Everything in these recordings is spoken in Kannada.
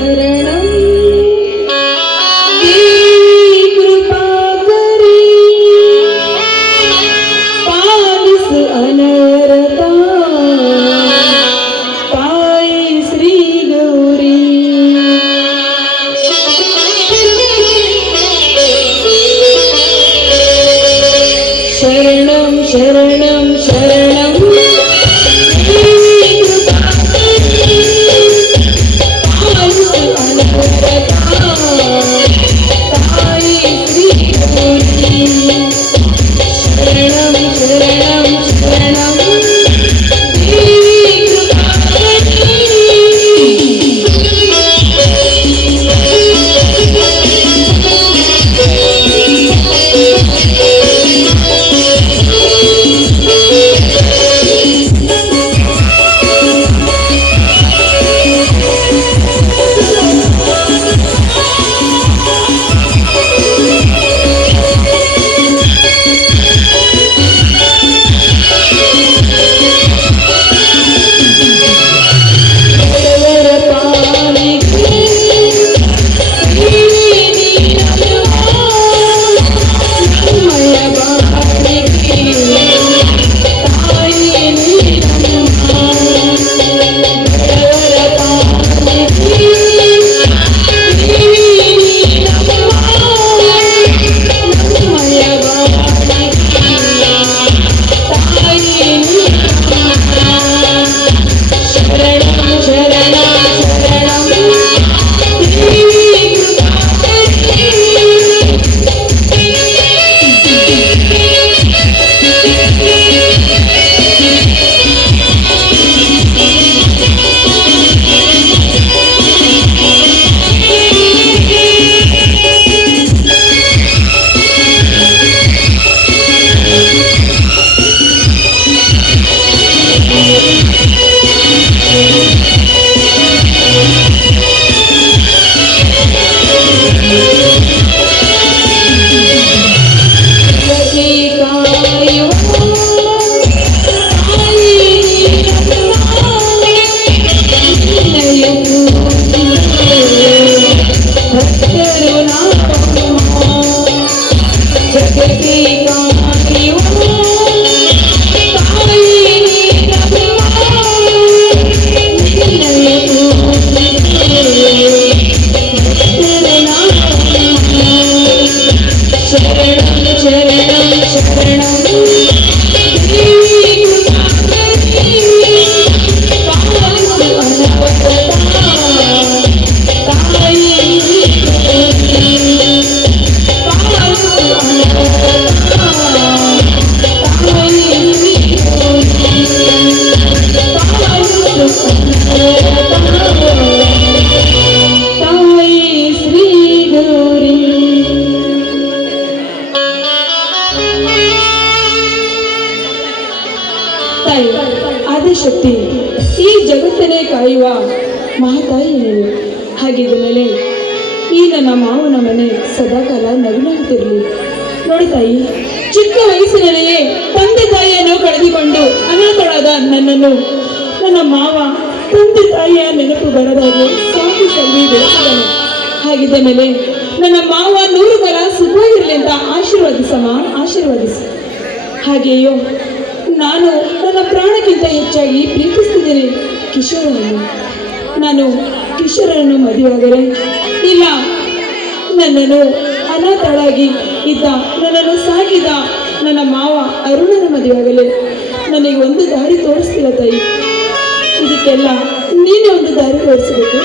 शरणं देवी कृपा करी पाविस अनरता ताई श्री गौरी शरणं शरणं शरणं ಆದಿಶಕ್ತಿ ಈ ಜಗತ್ತನ್ನೇ ಕಾಯುವ ಮಹಾತಾಯಿ ನೀನು. ಹಾಗಿದ್ದ ಮೇಲೆ ಈ ನನ್ನ ಮಾವನ ಮನೆ ಸದಾಕಾಲ ನಗುನಾಗುತ್ತಿರಲಿ. ನೋಡಿ ತಾಯಿ, ಚಿಕ್ಕ ವಯಸ್ಸಿನಲ್ಲಿಯೇ ತಂದೆ ತಾಯಿಯನ್ನು ಕಳೆದುಕೊಂಡು ಅನಾಥಳಾದ ನನ್ನನ್ನು ನನ್ನ ಮಾವ ತಂದೆ ತಾಯಿಯ ನೆನಪು ಬರದಾಗೆ ಸಾಕಿ ಸಲ್ಲಿ ಬೆಳೆಸಿದನು. ಹಾಗಿದ್ದ ಮೇಲೆ ನನ್ನ ಮಾವ 100 ಕಾಲ ಸುಖವಾಗಿರಲಿ ಅಂತ ಆಶೀರ್ವದಿಸಿ. ಹಾಗೆಯೋ ನಾನು ನನ್ನ ಪ್ರಾಣಕ್ಕಿಂತ ಹೆಚ್ಚಾಗಿ ಪ್ರೀತಿಸ್ತಿದ್ದೇನೆ ಕಿಶೋರನನ್ನು. ನಾನು ಕಿಶೋರನನ್ನು ಮದುವೆಯಾದರೆ ಇಲ್ಲ, ನನ್ನನ್ನು ಅನಾಥಳಾಗಿ ಇದ್ದ ನನ್ನನ್ನು ಸಾಕಿದ ನನ್ನ ಮಾವ ಅರುಣನ ಮದುವೆಯಾಗಲೇ ನನಗೆ ಒಂದು ದಾರಿ ತೋರಿಸ್ತಿಲ್ಲ ತಾಯಿ. ಇದಕ್ಕೆಲ್ಲ ನೀನೇ ಒಂದು ದಾರಿ ತೋರಿಸಬೇಕು.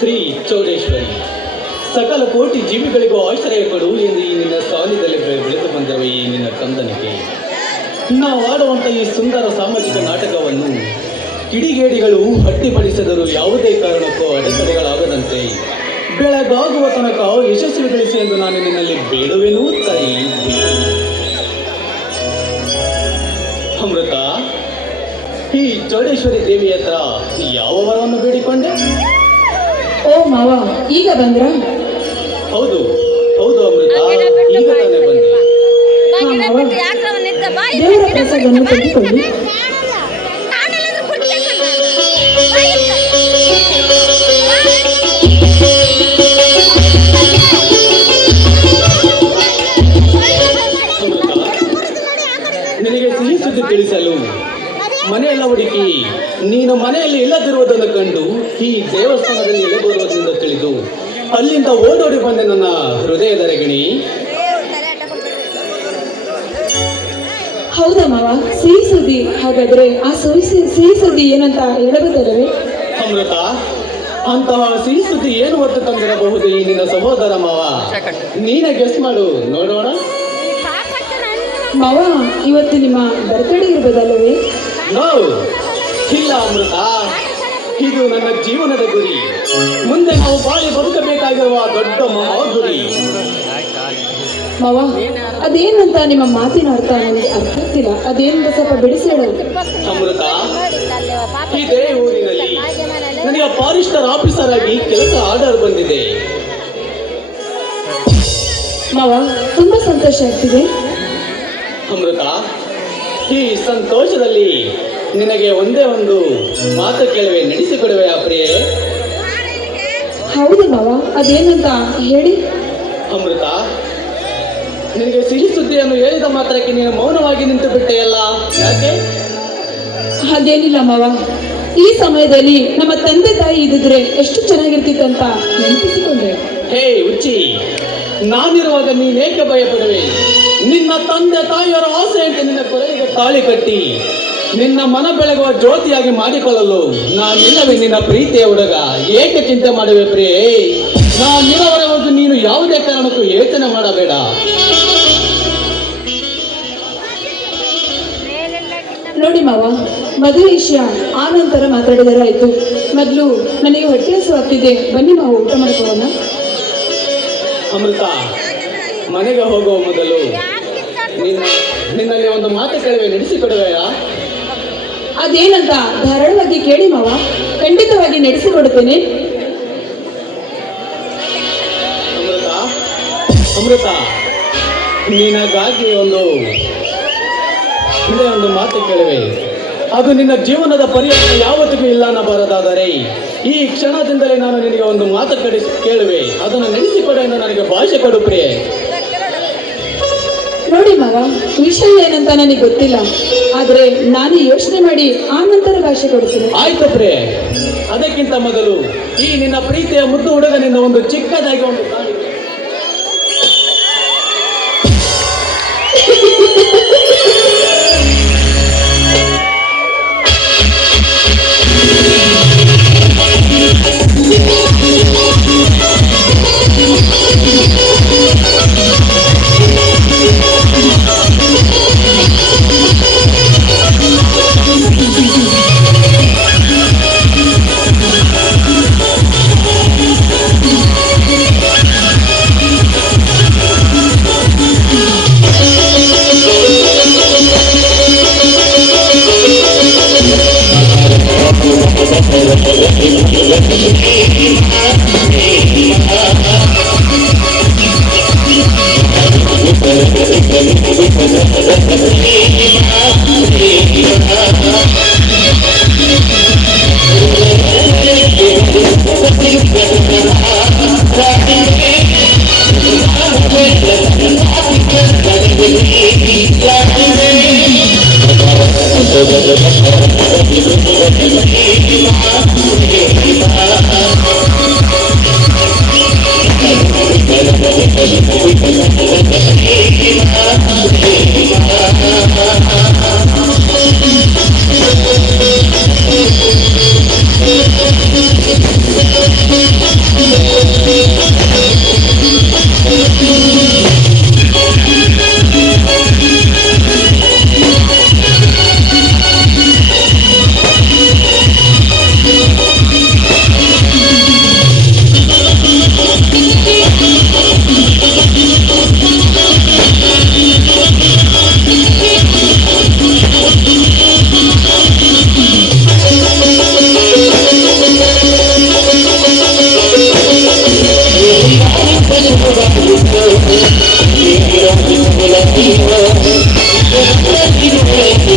ಶ್ರೀ ಚೌಡೇಶ್ವರಿ, ಸಕಲ ಕೋಟಿ ಜೀವಿಗಳಿಗೂ ಆಶ್ರಯ ಕೊಡು ಎಂದು ಈ ನಿನ್ನ ಸಾಲಿನಲ್ಲಿ ಬೆಳೆದು ಬಂದಿರುವ ಈ ನಿನ್ನ ಕಂದನಿಗೆ ನಾವು ಆಡುವಂಥ ಈ ಸುಂದರ ಸಾಮಾಜಿಕ ನಾಟಕವನ್ನು ಕಿಡಿಗೇಡಿಗಳು ಹಟ್ಟಿಪಡಿಸಿದರೂ ಯಾವುದೇ ಕಾರಣಕ್ಕೂ ಅಡೆತಡೆಗಳಾಗದಂತೆ ಬೆಳಗಾಗುವ ತನಕ ಯಶಸ್ವಿಗೊಳಿಸಿ ಎಂದು ನಾನು ನಿನ್ನಲ್ಲಿ ಬೇಡುವೆನು ತಾಯಿ. ಅಮೃತ, ಈ ಚೌಡೇಶ್ವರಿ ದೇವಿ ಹತ್ರ ಯಾವ ವರವನ್ನು ಬೇಡಿಕೊಂಡೆ? ಓ ಮಾವ, ಈಗ ಬಂದ್ರ? ಹೌದು ಹೌದು ಅಮೃತ, ಈಗ ತಾನೇ ಬಂದೆ. ಮಾವ, ಪ್ರಸಾದವನ್ನು ತೆಗೆದುಕೊಳ್ಳಿ. ನಿನಗೆ ಸಿಹಿ ಸುದ್ದಿ ತಿಳಿಸಲು ಮನೆಯೆಲ್ಲ ಹುಡುಕಿ ನೀನು ಮನೆಯಲ್ಲಿ ಇಲ್ಲದಿರುವುದನ್ನು ಕಂಡು ಈ ದೇವಸ್ಥಾನದಲ್ಲಿ ಇಲ್ಲದಿರುವುದರಿಂದ ತಿಳಿದು ಅಲ್ಲಿಂದ ಓಡೋಡಿ ಬಂದೆ ನನ್ನ ಹೃದಯದ ರಗಿಣಿ. ಹೌದಾ ಮಾವ, ಸಿಹಿ ಸುದ್ದಿ. ಹಾಗಾದ್ರೆ ಆ ಸಿಹಿ ಸುದ್ದಿ ಏನಂತ ಹೇಳಬಹುದಲ್ಲವೇ? ಅಮೃತ, ಅಂತಹ ಸಿಹಿ ಸುದ್ದಿ ಏನು ಹೊತ್ತು ತಂದಿರಬಹುದು ಈ ನಿನ್ನ ಸಹೋದರ ಮಾವ? ನೀನೇ ಗೆಸ್ ಮಾಡು ನೋಡೋಣ. ಮಾವ, ಇವತ್ತು ನಿಮ್ಮ ಬರ್ತಡೇ ಇರ್ಬೋದಲ್ಲವೇ? ನೋ, ಇಲ್ಲ ಅಮೃತ, ಇದು ನನ್ನ ಜೀವನದ ಗುರಿ. ಮುಂದೆ ನಾವು ಬಾಳಿ ಬದುಕಬೇಕಾಗಿರುವ ದೊಡ್ಡ ಮಹಾ ಗುರಿ. ಮಾವ, ಅದೇನಂತ ನಿಮ್ಮ ಮಾತಿನ ಅರ್ಥ ನನಗೆ ಅರ್ಥ ಆಗ್ತಿಲ್ಲ. ಅದೇನಂತ ಸ್ವಲ್ಪ ಬಿಡಿಸಿ ಹೇಳೋದು. ಅಮೃತ, ಇದೇ ಊರಿನಲ್ಲಿ ನನಗೆ ಫಾರೆಸ್ಟರ್ ಆಫೀಸರ್ ಆಗಿ ಕೆಲಸ ಆರ್ಡರ್ ಬಂದಿದೆ. ಮಾವ, ತುಂಬಾ ಸಂತೋಷ ಆಗ್ತಿದೆ. ಅಮೃತ, ಈ ಸಂತೋಷದಲ್ಲಿ ನಿನಗೆ ಒಂದೇ ಒಂದು ಮಾತು ಕೇಳುವೆ, ನಡೆಸಿಕೊಡುವೆ ಆ ಪ್ರಿಯೆ? ಹೌದು ಮಾವ, ಅದೇನಂತ ಹೇಳಿ. ಅಮೃತ, ನಿನಗೆ ಸಿಹಿ ಸುದ್ದಿಯನ್ನು ಹೇಳಿದ ಮಾತ್ರಕ್ಕೆ ನೀನು ಮೌನವಾಗಿ ನಿಂತು ಬಿಟ್ಟೆಯಲ್ಲ, ಯಾಕೆ? ಹಾಗೇನಿಲ್ಲ ಮಾವ, ಈ ಸಮಯದಲ್ಲಿ ನಮ್ಮ ತಂದೆ ತಾಯಿ ಇದ್ದಿದ್ರೆ ಎಷ್ಟು ಚೆನ್ನಾಗಿರ್ತಿತ್ತಂತ ನೆನಪಿಸಿಕೊಂಡೆ. ಹೇ ಹುಚ್ಚಿ, ನಾನಿರುವಾಗ ನೀನೇಕೆ ಭಯಪಡುವೆ? ನಿನ್ನ ತಂದೆ ತಾಯಿಯರ ಆಸೆಯಂತೆ ನಿನ್ನ ಕೊರಳಿಗೆ ತಾಳಿ ಕಟ್ಟಿ ನಿನ್ನ ಮನ ಬೆಳಗುವ ಜ್ಯೋತಿಯಾಗಿ ಮಾಡಿಕೊಳ್ಳಲು ನಾನಿಲ್ಲವೇ ನಿನ್ನ ಪ್ರೀತಿಯ ಹುಡುಗ. ಏಕೆ ಚಿಂತೆ ಮಾಡುವೆ ಪ್ರಿಯೆ? ನಾನಿರುವವರೆಗೂ ನೀನು ಯಾವುದೇ ಕಾರಣಕ್ಕೂ ಯೋಚನೆ ಮಾಡಬೇಡ. ನೋಡಿ ಮಾವ, ಮದುವೆ ವಿಷಯ ಆ ನಂತರ ಮಾತಾಡಿದರಾಯ್ತು. ಮೊದಲು ನನಗೆ ಹೊಟ್ಟೆ ಹಸು ಆಗ್ತಿದೆ. ಬನ್ನಿ ಮಾವ, ಊಟ ಮಾಡ್ಕೊಳ್ಳೋಣ. ಅಮೃತ, ಮನೆಗೆ ಹೋಗುವ ಮೊದಲು ನಿನ್ನಲ್ಲಿ ಒಂದು ಮಾತು ಕೇಳುವೆ, ನಡೆಸಿಕೊಡುವೆಯಾ? ಅದೇನಂತ ಧಾರಾಳವಾಗಿ ಕೇಳಿ ಮಾವ, ಖಂಡಿತವಾಗಿ ನಡೆಸಿಕೊಡುತ್ತೇನೆ. ಅಮೃತ, ಅಮೃತ, ನಿನಗಾಗಿ ಒಂದು ಮಾತು ಕೇಳುವೆ. ಅದು ನಿನ್ನ ಜೀವನದ ಪರ್ಯಾಯ ಯಾವತ್ತಿಗೂ ಇಲ್ಲ ಅನ್ನಬಾರದಾದರೆ ಈ ಕ್ಷಣದಿಂದಲೇ ನಾನು ನಿನಗೆ ಒಂದು ಮಾತು ಕೇಳುವೆ. ಅದನ್ನು ನಡೆಸಿಕೊಡು ಎಂದು ನನಗೆ ಭಾಷೆ ಕೊಡು ಪ್ರಿಯೆ. ನೋಡಿ ಮಾವ, ವಿಷಯ ಏನಂತ ನನಗೆ ಗೊತ್ತಿಲ್ಲ, ಆದ್ರೆ ನಾನು ಯೋಚನೆ ಮಾಡಿ ಆ ನಂತರ ಭಾಷೆ ಕೊಡ್ತೀನಿ. ಆಯ್ತು ಪ್ರಿಯೆ, ಅದಕ್ಕಿಂತ ಮೊದಲು ಈ ನಿನ್ನ ಪ್ರೀತಿಯ ಮುದ್ದು ಹುಡುಗನಿಂದ ಒಂದು ಚಿಕ್ಕದಾಗಿ ಒಂದು ಕಾಣಿಕೆ. Thank you.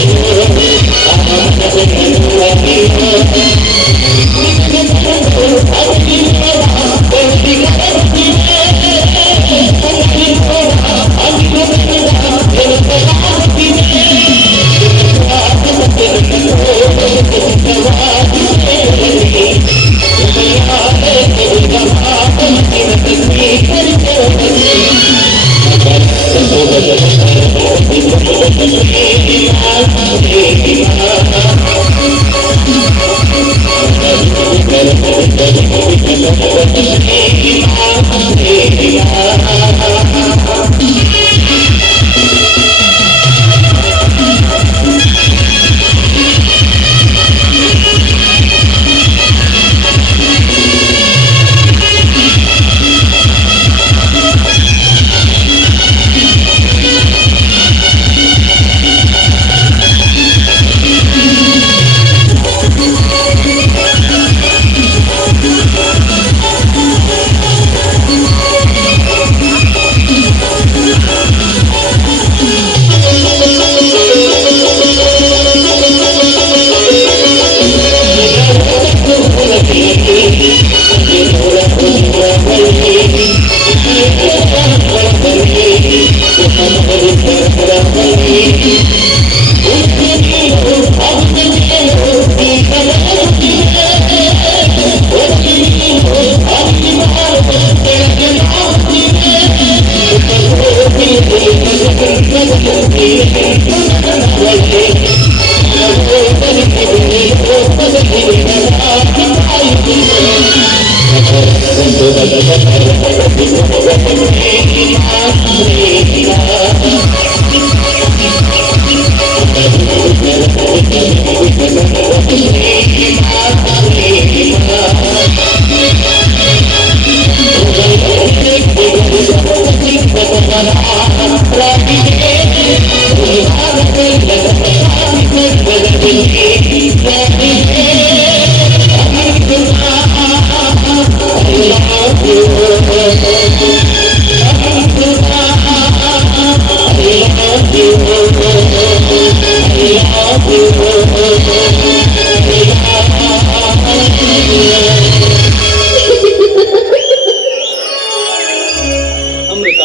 ಅಮೃತ,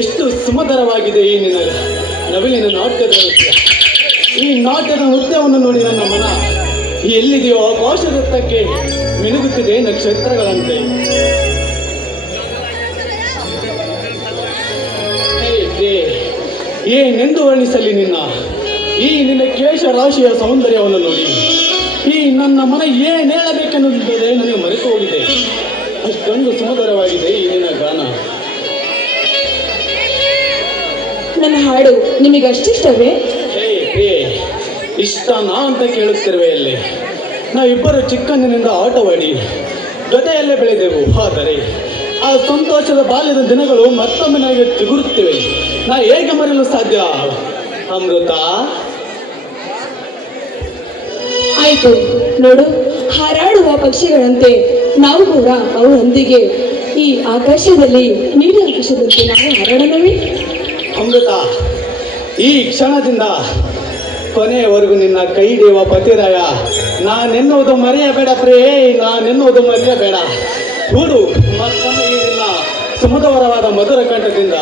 ಎಷ್ಟು ಸುಮಧುರವಾಗಿದೆ ಈ ನಿನ್ನ ನವಿಲಿನ ನಾಟ್ಯದ ನೃತ್ಯ. ಈ ನಾಟ್ಯದ ನೃತ್ಯವನ್ನು ನೋಡಿ ನನ್ನ ಮನ ಎಲ್ಲಿದೆಯೋ ಆಕಾಶದತ್ತಕ್ಕೆ ಮಿನುಗುತ್ತಿದೆ ನಕ್ಷತ್ರಗಳಂತೆ. ಹೇ ಪ್ರಿಯೆ, ಏನೆಂದು ವರ್ಣಿಸಲಿ ಈ ನಿನ್ನ ಕೇಶ ರಾಶಿಯ ಸೌಂದರ್ಯವನ್ನು ನೋಡಿ ಈ ನನ್ನ ಮನ ಏನ್ ಹೇಳಬೇಕೆನ್ನುತ್ತದೆ ನನಗೆ ಮರೆತು ಹೋಗಿದೆ. ಅಷ್ಟೊಂದು ಸುಮಧುರವಾಗಿದೆ ಈ ನಿನ್ನ ಗಾನ. ನನ್ನ ಹಾಡು ನಿಮಗೆ ಅಷ್ಟಿಷ್ಟವೇ? ಹೇ ಪ್ರಿಯೆ, ಇಷ್ಟನಾ ಅಂತ ಕೇಳುತ್ತಿರುವೆ ಅಲ್ಲಿ. ನಾವಿಬ್ಬರು ಚಿಕ್ಕಂದಿನಿಂದ ಆಟವಾಡಿ ಜೊತೆಯಲ್ಲೇ ಬೆಳೆದೆವು. ಆದರೆ ಆ ಸಂತೋಷದ ಬಾಲ್ಯದ ದಿನಗಳು ಮತ್ತೊಮ್ಮೆ ನನಗೆ ಚಿಗುರುತ್ತಿವೆ. ನಾ ಹೇಗೆ ಮರೆಯಲು ಸಾಧ್ಯ ಅಮೃತ? ಆಯ್ತು ನೋಡು, ಹಾರಾಡುವ ಪಕ್ಷಿಗಳಂತೆ ನಾವು ಕೂಡ ಅವರೊಂದಿಗೆ ಈ ಆಕಾಶದಲ್ಲಿ ನೀಲಿ ಆಕಾಶದಂತೆ ನಾವು ಹಾರಾಡೋಣವೇ? ಅಮೃತ, ಈ ಕ್ಷಣದಿಂದ ಕೊನೆಯವರೆಗೂ ನಿನ್ನ ಕೈ ಹಿಡಿಯುವ ಪತಿರಾಯ ನಾನೆನ್ನುವುದು ಮರೆಯಬೇಡ ಪ್ರಿಯೇ, ನಾನೆನ್ನುವುದು ಮರೆಯಬೇಡ. ಹೂಡು ಮತ್ತೊಮ್ಮೆ ಈ ನಿನ್ನ ಸುಮಧುರವಾದ ಮಧುರ ಕಂಠದಿಂದ.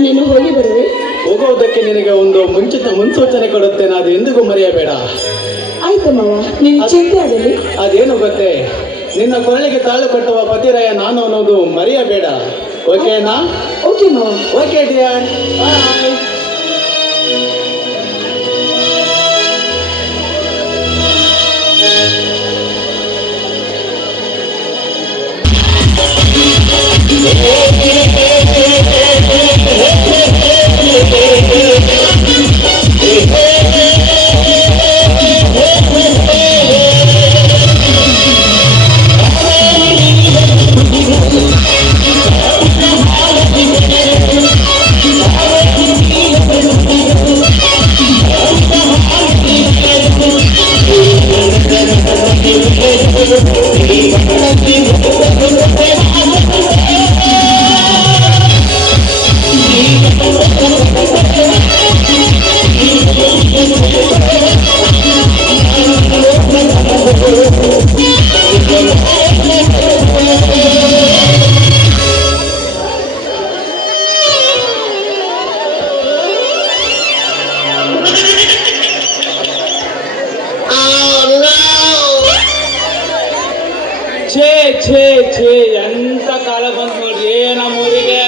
ನಾನಿನ್ನು ಹೋಗಿ ಬರುವೆ. ಹೋಗುವುದಕ್ಕೆ ನಿನಗೆ ಒಂದು ಮುನ್ಸೂಚನೆ ಕೊಡುತ್ತೇನೆ, ಅದು ಎಂದಿಗೂ ಮರೆಯಬೇಡ. ಆಯ್ತು ಮಾವ, ನಿನ್ ಚಿಂತೆ ಆಗಲಿ. ಅದೇನು ಗೊತ್ತೇ, ನಿನ್ನ ಕೊಳ್ಳಿಗೆ ತಾಳು ಕಟ್ಟುವ ಪತಿರಾಯ ನಾನು ಅನ್ನೋದು ಮರೆಯಬೇಡ. ಓಕೆನಾ? ಓಕೆ ಮಾವ. ಓಕೆ ಡಿಯರ್, ಬಾಯ್. ಛೇ ಛೇ ಛೇ, ಎಂತ ಕಾಲ ಬಂತು ನೋಡ್ರಿ ನಮ್ಮೂರಿಗೆ.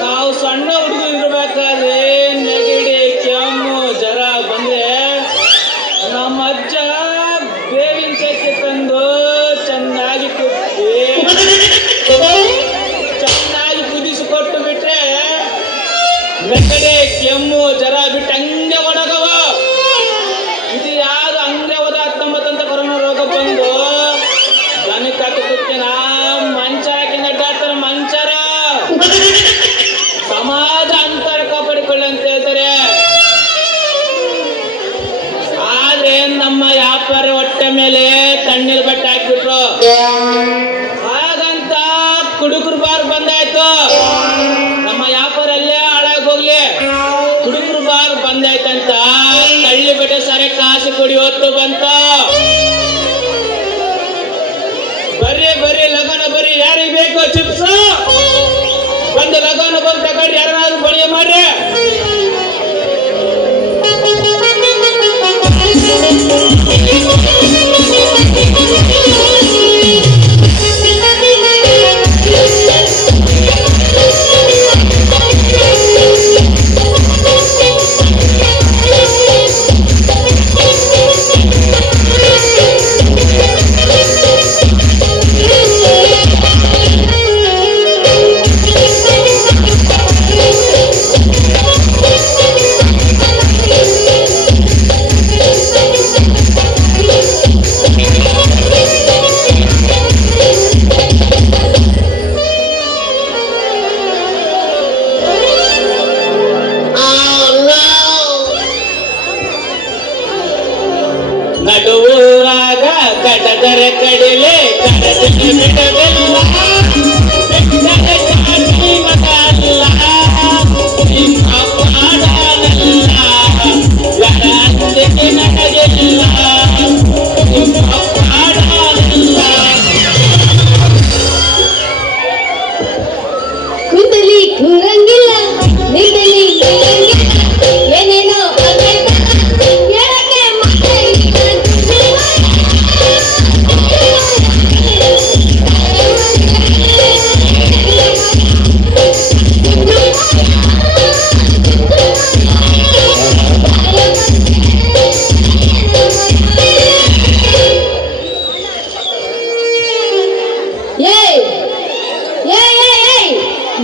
ನಾವು ಸಣ್ಣ ಹುಡುಗರು ಇರ್ಬೇಕಾದ್ರೆ ನೆಗಡಿ, ಕೆಮ್ಮು, ಜ್ವರ ಬಂದ್ರೆ ನಮ್ಮ ಅಜ್ಜ ಬೇವಿನ ಚಕ್ಕೆ ತಂದು ಚೆನ್ನಾಗಿ ಕುದಿಸಿಕೊಟ್ಟು ಬಿಟ್ರೆ ನೆಗಡಿ, ಕೆಮ್ಮು, ಜ್ವರ ಬಿಟ್ಟು ಹಂಗೆ ಒಣಗವ. ಇದು ಯಾರು ಹಂಗೆ ಹೋದ 19 ಅಂತ ಕೊರೋನಾ ರೋಗ ಬಂದು ಕಟ್ಟುತ್ತೇನ ಮಂಚರ ಅಡ್ಡಾಡ್ತಾರ. ಮಂಚರ ಸಮಾಜ ಅಂತರ ಕಾಪಾಡಿಕೊಳ್ಳಿ ಅಂತ ಹೇಳ್ತಾರೆ. ಆದ್ರೆ ನಮ್ಮ ವ್ಯಾಪಾರ ಹೊಟ್ಟೆ ಮೇಲೆ ತಣ್ಣೀರ್ ಬಟ್ಟೆ ಹಾಕ್ಬಿಟ್ರು. ಹಾಗಂತ ಕುಡುಕರು ಬಾರ್ ಬಂದಾಯ್ತು. ನಮ್ಮ ವ್ಯಾಪಾರ ಅಲ್ಲೇ ಹಾಳಾಗಿ ಹೋಗ್ಲಿ. ಕುಡುಕರು ಬಾರ್ ಬಂದಾಯ್ತಂತ ತಳ್ಳಿ ಬಿಟ್ಟೆ ಸರಿ ಕಾಸು ಕುಡಿ ಹೊತ್ತು ಬಂತ. ಬರ್ರಿ ಲಗನ ಬರ್ರಿ, ಯಾರಿಗೆ ಬೇಕು ಚಿಪ್ಸ್ ಬಂದು ಲಗನ ಬಂದು ತಗೊಂಡು ಯಾರು ಬಳಿಯ ಮಾಡ್ರಿ. ನಡುವೂರಾಗ ಕಡದರ ಕಡಿಲೆ ಕಡದಲ್ಲಿ ಬಿಡವೆಲ್ಲ ಮಗಲ್ಲ ನಿಮ್ಮ ಪಾಡನಲ್ಲ ಗಡಕ್ಕೆ ನನಗೆಲ್ಲ ನಿಮ್ಮ ಪಾಡನಲ್ಲ. ಕುಂದಲಿ ಕೂರಂಗಿಲ್ಲ, ನಿಂದಲಿ ಏನೇನೋ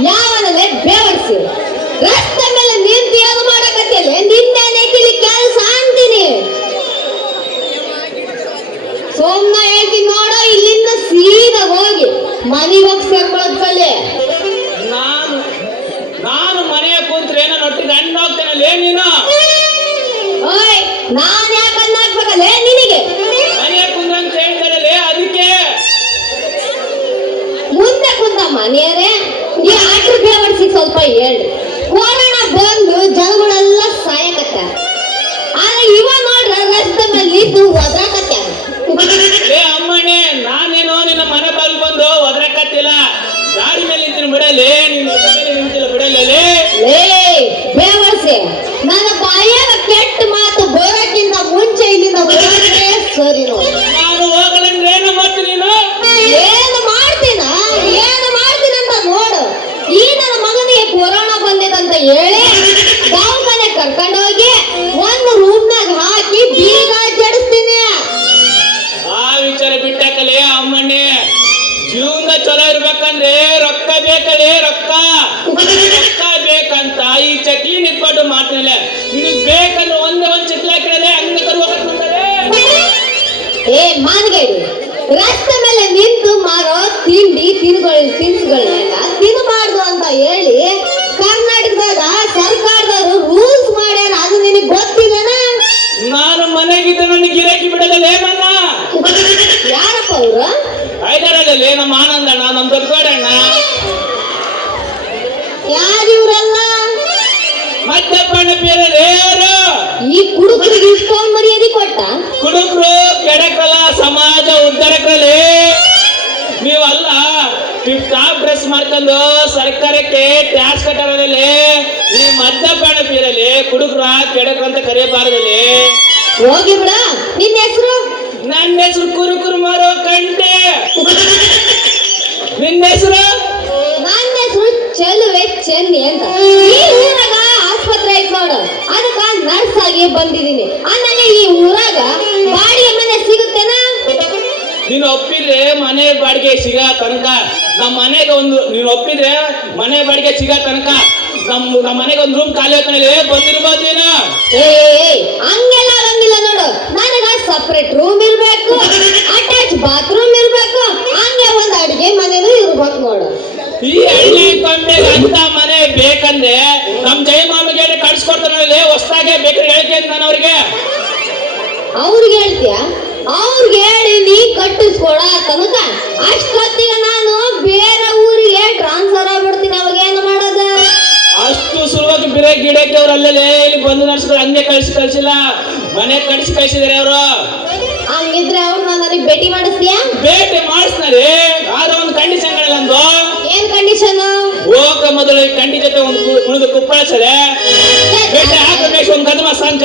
ಯಾವನಲ್ಲೇ ಬೇವರ್ಸಿ ರಸ್ತೆ ಮೇಲೆ ನಿಂತು ಏನು ಮಾಡಕತ್ತಿಲ್ಲ. ನಿನ್ನೆ ಕೆಲಸ ಅಂತೀನಿ. ಸೋಮ್ನ ಹೇಳ್ತೀನಿ ನೋಡು, ಇಲ್ಲಿಂದ ಸೀದಾ ಹೋಗಿ ಮನೆಗೆ ಹೋಗಿ ಸೇರ್ಕೊಳ್ಳೋದ್ ಕಲೆ. ನಾನು ಮನೆಯ ಕುಂತ್ರೆ ಏನೋ ನೊಟ್ಟಿಗೆ ಹಣ್ಣು ಹೋಗ್ತೇನಲ್ಲ ನೀನು. ಓಯ್, ನಾನ್ ಯಾಕೆ ಅನ್ನ ಹಾಕ್ಬೇಕಲ್ಲ ನಿನಗೆ? ಮನೆಯ ಕುಂದ್ರ ಅಂತ ಹೇಳ್ತಾರಲ್ಲೇ, ಅದಕ್ಕೆ ಮುಂದೆ ಕುಂತ ಮನೆಯರೇ ಈ ಆಟ್ರ ಬೇವರ್ಸಿಗೆ ಸ್ವಲ್ಪ ಹೇಳಿ. ಕೊರೋನಾ ಬಂದು ಜನಗಳೆಲ್ಲ ಸಾಯಕತ್ತ. ಆದ್ರೆ ಇವ ನೋಡ್ರ ರಸ್ತೆ ಮೇಲೆ ನಿಂತು ಒದ್ರಾಕತ್ತ. ಏ ಅಮ್ಮಣ್ಣೆ, ನಾನೇನೋ ನಿನ್ನ ಮನೆ ಬಾಗಿಲು ಬಂದು ಒದ್ರಕತ್ತಿಲ್ಲ, ಗಾಡಿ ಮೇಲೆ ನಿಂತಿನ ಬಿಡಲೇ, ನಿನ್ನ ನಿಂತಿಲ್ಲ ಬಿಡಲೇ. ಜೀವನ ಚಲೋ ಇರ್ಬೇಕಂದ್ರೆ ರೊಕ್ಕ ಬೇಕಡೆ ರೊಕ್ಕ ಬೇಕಂತ ಈ ಚಕ್ಲಿ ನಿಂತ್ಕೊಂಡು ಮಾಡ್ತಾನೆ. ನಿನಗ್ ಬೇಕಂದ್ರೆ ಒಂದೇ ಒಂದ್ ಚಕ್ಲಿ ಹಾಕಿದ್ರೆ ಹಂಗ ಕರುವಾಗತ್ತಂತಾರೆ. ಏ ಮಾನಗೇಡಿ, ರಸ್ತೆ ಮೇಲೆ ನಿಂತು ಮಾರೋ ತಿನಿಸುಗಳನ್ನೆಲ್ಲ ತಿನ್ನಬಾರ್ದು ಅಂತ ಹೇಳಿ ಕರ್ನಾಟಕದಾಗ ಸರ್ಕಾರದವರು ರೂಲ್ಸ್ ಮಾಡ್ಯಾರ. ಅದು ನಿನಗೆ ಗೊತ್ತಿಲ್ಲನ? ನಾನು ಮನೆಗಿದ್ದ ನನಗೆ ಗಿರಾಕಿ ಬಿಡಲ್ಲ ನನ್ನ. ಯಾರಪ್ಪ ಅವರು? ಹೈದರಾಬಾದಲ್ಲಿ ನಮ್ಮ ಆನಂದಣ್ಣ, ನಮ್ಮ ದೊಡ್ಡಗೌಡಣ್ಣ. ಯಾರಿವ್ರಲ್ಲ? ಮದ್ಯಪಾನ ಬೇರೆಯವರು. ಈ ಕುಡುಕರಿಗೆ ಇಷ್ಟೊಂದು ಮರ್ಯಾದೆ ಕೊಟ್ಟ? ಕುಡುಕರು ಕೆಡಕಲ್ಲ, ಸಮಾಜ ಉದ್ಧಾರಕರಲ್ಲಿ ನೀವಲ್ಲ. ನೀವು ಟಾಪ್ ಡ್ರೆಸ್ ಮಾಡ್ಕೊಂಡು ಸರ್ಕಾರಕ್ಕೆ ಟ್ಯಾಕ್ಸ್ ಕಟ್ಟೋರಲ್ಲಿ ಈ ಮದ್ಯಪಾನ ಬೀರಲಿ ಕುಡುಕರ ಕೆಡಕರು ಅಂತ ಕರೆಯಬಾರದಲ್ಲಿ. ಹೋಗಿ ಬಿಡ. ನಿನ್ನ ಹೆಸರು? ನನ್ನ ಹೆಸರು ಕುರುಕುರು ಮಾರೋ ಕಂಟೆ. ನಿನ್ನ ಹೆಸರು? ನನ್ನ ಹೆಸರು ಚೆಲುವೆ ಚೆನ್ನಿ ಅಂತ. ಈ ಊರಾಗ ಆಸ್ಪತ್ರೆ ಐತ್ ನೋಡು, ಅದಕ್ಕ ನರ್ಸ್ ಆಗಿ ಬಂದಿದ್ದೀನಿ. ಆಮೇಲೆ ಈ ಊರಾಗ ಬಾಡಿಗೆ ಮನೆ ಸಿಗುತ್ತೇನಾ? ನೀನು ಒಪ್ಪಿದ್ರೆ ಮನೆ ಬಾಡಿಗೆ ಸಿಗ ತನಕ ನಮ್ಮ ಮನೆಗೆ ನೀನು ಒಪ್ಪಿದ್ರೆ ಮನೆ ಬಾಡಿಗೆ ಸಿಗ ತನಕ ನಮ್ಮ ಮನೆಗೆ ಒಂದು ರೂಮ್ ಖಾಲಿ ಹೋಗ್ತಾನೆ ಬಂದಿರ್ಬೋದು ನೀನು. ಹಂಗೆಲ್ಲ ಆಗಂಗಿಲ್ಲ ನೋಡು. ನನಗ ಸಪ್ರೇಟ್ ರೂಮ್ ಇರ್ಬೇಕು, ಅಟ್ಯಾಚ್ ಬಾತ್ರೂಮ್ ಇರ್ಬೇಕು, ಹಂಗೆ ಒಂದ್ ಅಡಿಗೆ ಮನೆನೂ ಇರ್ಬೇಕು ನೋಡು. ಈ ಹಳ್ಳಿ ಕೊಂಬೆಗೆ ಅಂತ ಮನೆ ಬೇಕಂದ್ರೆ ನಮ್ ಜಯಮಾಮಿಗೆ ಕಳ್ಸಿಕೊಡ್ತಾನೆ. ಹೊಸದಾಗೆ ಬೇಕು ಹೇಳಿಕೆ ನಾನು ಅವ್ರಿಗೆ ಹೇಳ್ತೀಯ? ಅವ್ರಿಗೆ ಹೇಳಿ ನೀ ಕಟ್ಟಿಸ್ಕೊಡ ತನಕ ಅಷ್ಟೊತ್ತಿಗೆ ನಾನು ಬೇರೆ ಊರಿಗೆ ಟ್ರಾನ್ಸ್ಫರ್ ಆಗ್ಬಿಡ್ತೀನಿ. ಅವಾಗ ಏನು ಮಾಡೋದು? ಅಷ್ಟು ಸುಲಭವಾಗಿ ಬಿರೆ ಗಿಡಕ್ಕೆ ಅವ್ರು ಅಲ್ಲೇ ಇಲ್ಲಿ ಬಂದು ನಡ್ಸಿದ್ರು. ಹಂಗೆ ಕಳ್ಸಿಲ್ಲ, ಮನೆ ಕಳ್ಸಿದಾರೆ ಅವರು. ಹಂಗಿದ್ರೆ ಅವ್ರು ನನಗೆ ಭೇಟಿ ಮಾಡಿಸ್ತೀಯಾ? ಭೇಟಿ ಮಾಡಿಸ್ತಾರೆ. ಆದ್ರೆ ಒಂದು ಕಂಡೀಷನ್ ನಂದು. ಏನ್ ಕಂಡೀಷನ್? ಹೋಗ ಮೊದಲು ಕಂಡಿ ಜೊತೆ ಒಂದು ಕುಪ್ಪಳಿಸದೆ ಭೇಟಿ ಹಾಕಬೇಕು. ಒಂದು ಗದಮ ಸಂಚ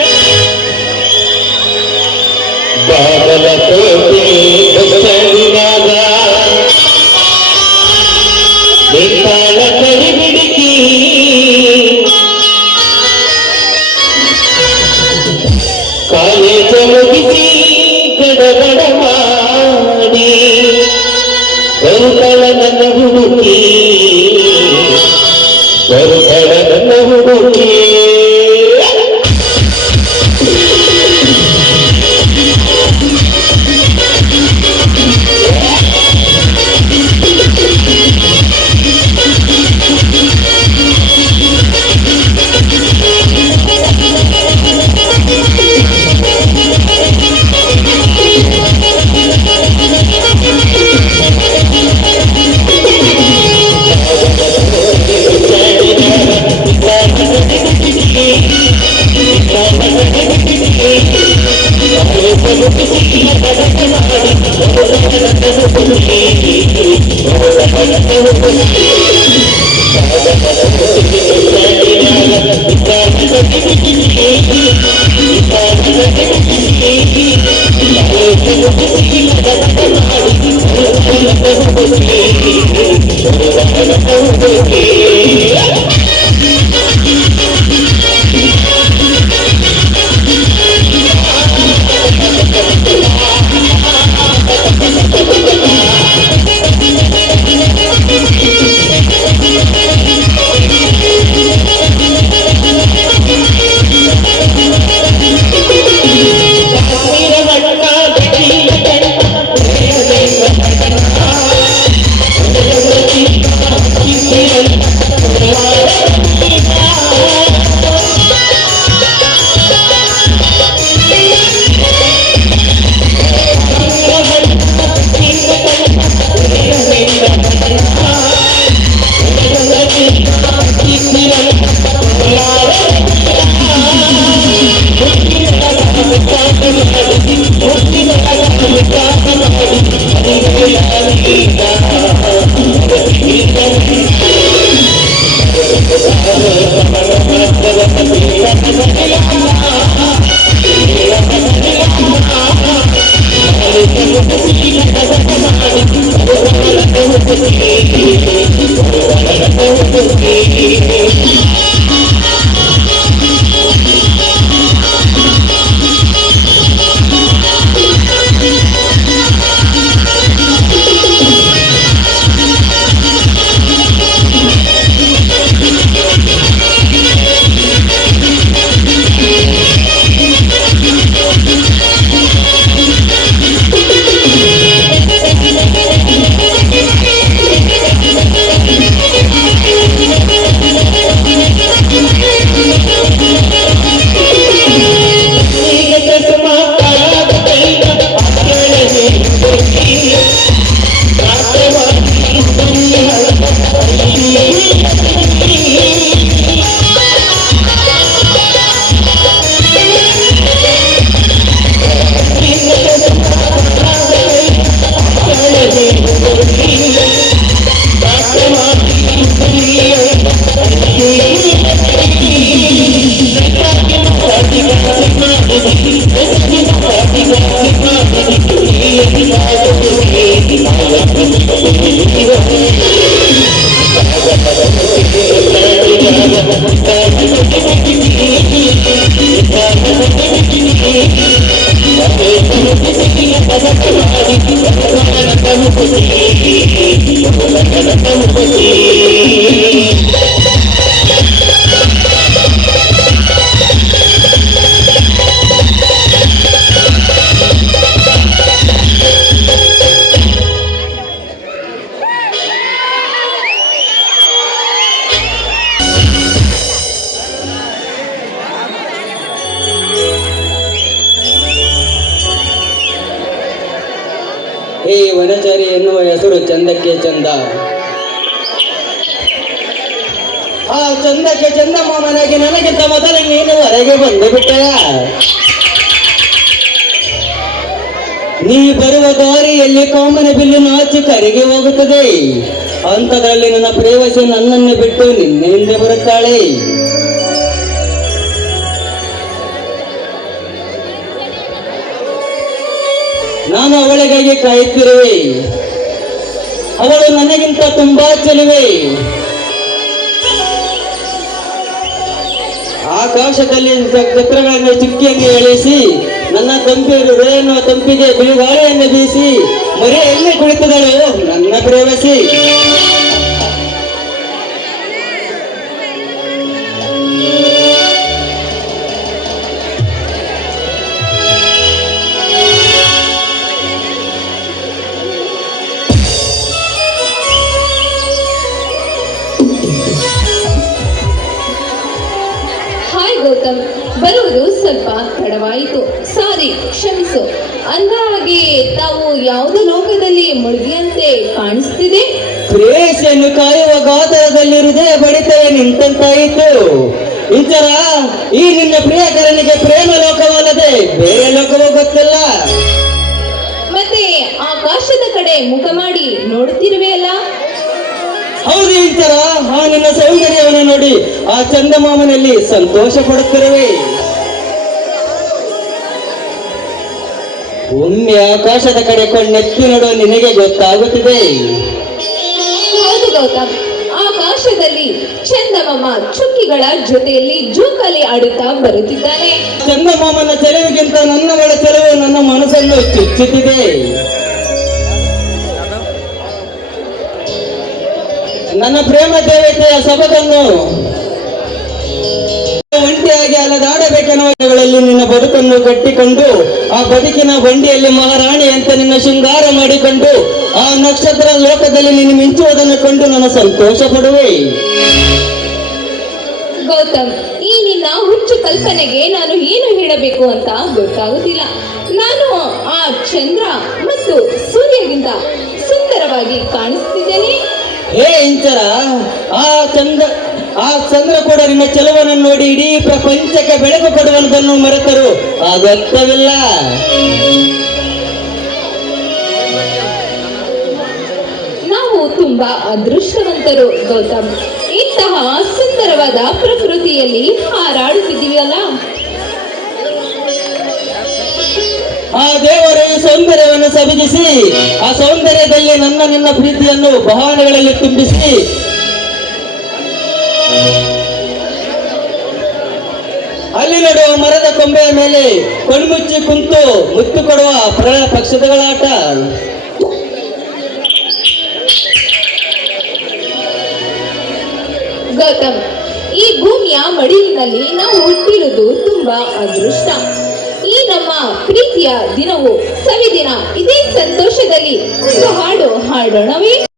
ಬಿಡಿಕಿ ಕಾಲೇಜ ಮುಗಿಸಿ ಗಡಗಡ ಮಾಡಿ ಬರುತ್ತಳ ನನ್ನ ಹುಡುಗಿ, ಬರುತ್ತಳ ನನ್ನ ಹುಡುಗಿ. ಈ ವನಚಾರಿ ಎನ್ನುವ ಹೆಸರು ಚಂದಕ್ಕೆ ಚಂದ. ಆ ಚಂದಕ್ಕೆ ಚಂದಮಾಮನಾಗಿ ನನಗಿಂತ ಮೊದಲು ನೀನು ಹೊರಗೆ ಬಂದು ಬಿಟ್ಟೆಯ. ನೀ ಬರುವ ದಾರಿಯಲ್ಲಿ ಕಾಮನ ಬಿಲ್ಲು ನಾಚಿ ಕರಿಗೆ ಹೋಗುತ್ತದೆ. ಅಂಥದ್ರಲ್ಲಿ ನನ್ನ ಪ್ರೇಯಸಿ ನನ್ನನ್ನು ಬಿಟ್ಟು ನಿನ್ನ ಹಿಂದೆ ಬರುತ್ತಾಳೆ. ನಾನು ಅವಳಿಗಾಗಿ ಕಾಯುತ್ತಿರುವೆ. ಅವಳು ನನಗಿಂತ ತುಂಬಾ ಚೆಲುವೆ. ಆಕಾಶದಲ್ಲಿ ನಕ್ಷತ್ರಗಳನ್ನು ಚುಕ್ಕಿಯನ್ನು ಎಳೆಸಿ ನನ್ನ ತಂಪಿ ಹೃದಯವನ್ನು ತಂಪಿಗೆ ಬಿರುಗಾಳಿಯನ್ನು ಬೀಸಿ ಮರೆಯಲ್ಲಿ ಕುಳಿತಿದಳು ನನ್ನ ಪ್ರೇಯಸಿ. ಹಾಯ್ ಗೌತಮ್, ಬರುವುದು ಸ್ವಲ್ಪ ತಡವಾಯಿತು. ಸಾರಿ, ಕ್ಷಮಿಸು. ಅಂದಹಾಗೆ ತಾವು ಯಾವುದೋ ಲೋಕದಲ್ಲಿ ಮುಳುಗಿಯಂತೆ ಕಾಣಿಸ್ತಿದೆ. ಪ್ರೇಯಸಿಯನ್ನು ಕಾಯುವ ಗಾತ್ರದಲ್ಲಿ ಹೃದಯ ಬಡಿತವೇ ನಿಂತಾಯಿತು. ಇಂಚರ, ಈ ನಿನ್ನ ಪ್ರಿಯಕರನಿಗೆ ಪ್ರೇಮ ಲೋಕವಲ್ಲದೆ ಬೇರೆ ಲೋಕವೂ ಗೊತ್ತಿಲ್ಲ. ಮತ್ತೆ ಆಕಾಶದ ಕಡೆ ಮುಖ ಮಾಡಿ ನೋಡುತ್ತಿರುವೆಯಲ್ಲ. ಹೌದು ಇಂಚರ, ಆ ನಿನ್ನ ಸೌಂದರ್ಯವನ್ನು ನೋಡಿ ಆ ಚಂದಮಾಮನಲ್ಲಿ ಸಂತೋಷ ಪಡುತ್ತಿರುವೆ. ಒಮ್ಮೆ ಆಕಾಶದ ಕಡೆ ಕೊಂಡೆತ್ತಿ ನೋಡು, ನಿನಗೆ ಗೊತ್ತಾಗುತ್ತಿದೆ. ಹೌದು ಗೌತಮ್, ಆಕಾಶದಲ್ಲಿ ಚಂದಮಾಮ ಚುಕ್ಕಿಗಳ ಜೊತೆಯಲ್ಲಿ ಜೋಕಾಲಿ ಆಡುತ್ತಾ ಬರುತ್ತಿದ್ದಾನೆ. ಚಂದಮಾಮನ ಚೆಲುವಿಗಿಂತ ನನ್ನವಳ ಚೆಲುವು ನನ್ನ ಮನಸ್ಸನ್ನು ಚುಚ್ಚುತ್ತಿದೆ. ನನ್ನ ಪ್ರೇಮ ದೇವತೆಯ ಸೊಬಗನ್ನು ಒಂಟಿಯಾಗಿ ಅಲದಾಡಬೇಕೆನ್ನುವಗಳಲ್ಲಿ ನಿನ್ನ ಬದುಕನ್ನು ಕಟ್ಟಿಕೊಂಡು ಆ ಬದುಕಿನ ಬಂಡಿಯಲ್ಲಿ ಮಹಾರಾಣಿಯಂತೆ ನಿನ್ನ ಶೃಂಗಾರ ಮಾಡಿಕೊಂಡು ಆ ನಕ್ಷತ್ರ ಲೋಕದಲ್ಲಿ ನಿನ್ನ ಮಿಂಚುವುದನ್ನು ಕಂಡು ನಾನು ಸಂತೋಷ ಪಡುವೆ. ಗೌತಮ್, ಈ ನಿನ್ನ ಹುಚ್ಚು ಕಲ್ಪನೆಗೆ ನಾನು ಏನು ಹೇಳಬೇಕು ಅಂತ ಗೊತ್ತಾಗುತ್ತಿಲ್ಲ. ನಾನು ಆ ಚಂದ್ರ ಮತ್ತು ಸೂರ್ಯಗಿಂತ ಸುಂದರವಾಗಿ ಕಾಣಿಸ್ತಿದ್ದೇನೆ. ಹೇ ಇಂಚರ, ಆ ಚಂದ್ರ ಕೂಡ ನಿನ್ನ ಚೆಲುವನ್ನು ನೋಡಿ ಇಡೀ ಪ್ರಪಂಚಕ್ಕೆ ಬೆಳಕು ಕೊಡುವುದನ್ನು ಮರೆತರು ಅಗತ್ಯವಿಲ್ಲ. ನಾವು ತುಂಬಾ ಅದೃಷ್ಟವಂತರು ಗೌತಮ್. ಇಂತಹ ಸುಂದರವಾದ ಪ್ರಕೃತಿಯಲ್ಲಿ ಹಾರಾಡುತ್ತಿದ್ದೀವಲ್ಲ. ಆ ದೇವರು ಈ ಸೌಂದರ್ಯವನ್ನು ಸವಿಗಿಸಿ ಆ ಸೌಂದರ್ಯದಲ್ಲಿ ನಿನ್ನ ಪ್ರೀತಿಯನ್ನು ಬಹಾನೆಗಳಲ್ಲಿ ತುಂಬಿಸಿ ಅಲ್ಲಿ ನಡುವ ಮರದ ಕೊಂಬೆಯ ಮೇಲೆ ಕಣ್ಮುಚ್ಚಿ ಕುಂತು ಮುತ್ತು ಕೊಡುವ ಪ್ರಳಯ ಪಕ್ಷಿಗಳಾಟ. ಗೌತಮ್, ಈ ಭೂಮಿಯ ಮಡಿಲಿನಲ್ಲಿ ನಾವು ಹುಟ್ಟಿರುವುದು ತುಂಬಾ ಅದೃಷ್ಟ. ಈ ನಮ್ಮ ಪ್ರೀತಿಯ ದಿನವು ಸವಿದಿನ. ಇದೇ ಸಂತೋಷದಲ್ಲಿ ಒಂದು ಹಾಡು ಹಾಡೋಣವೇ?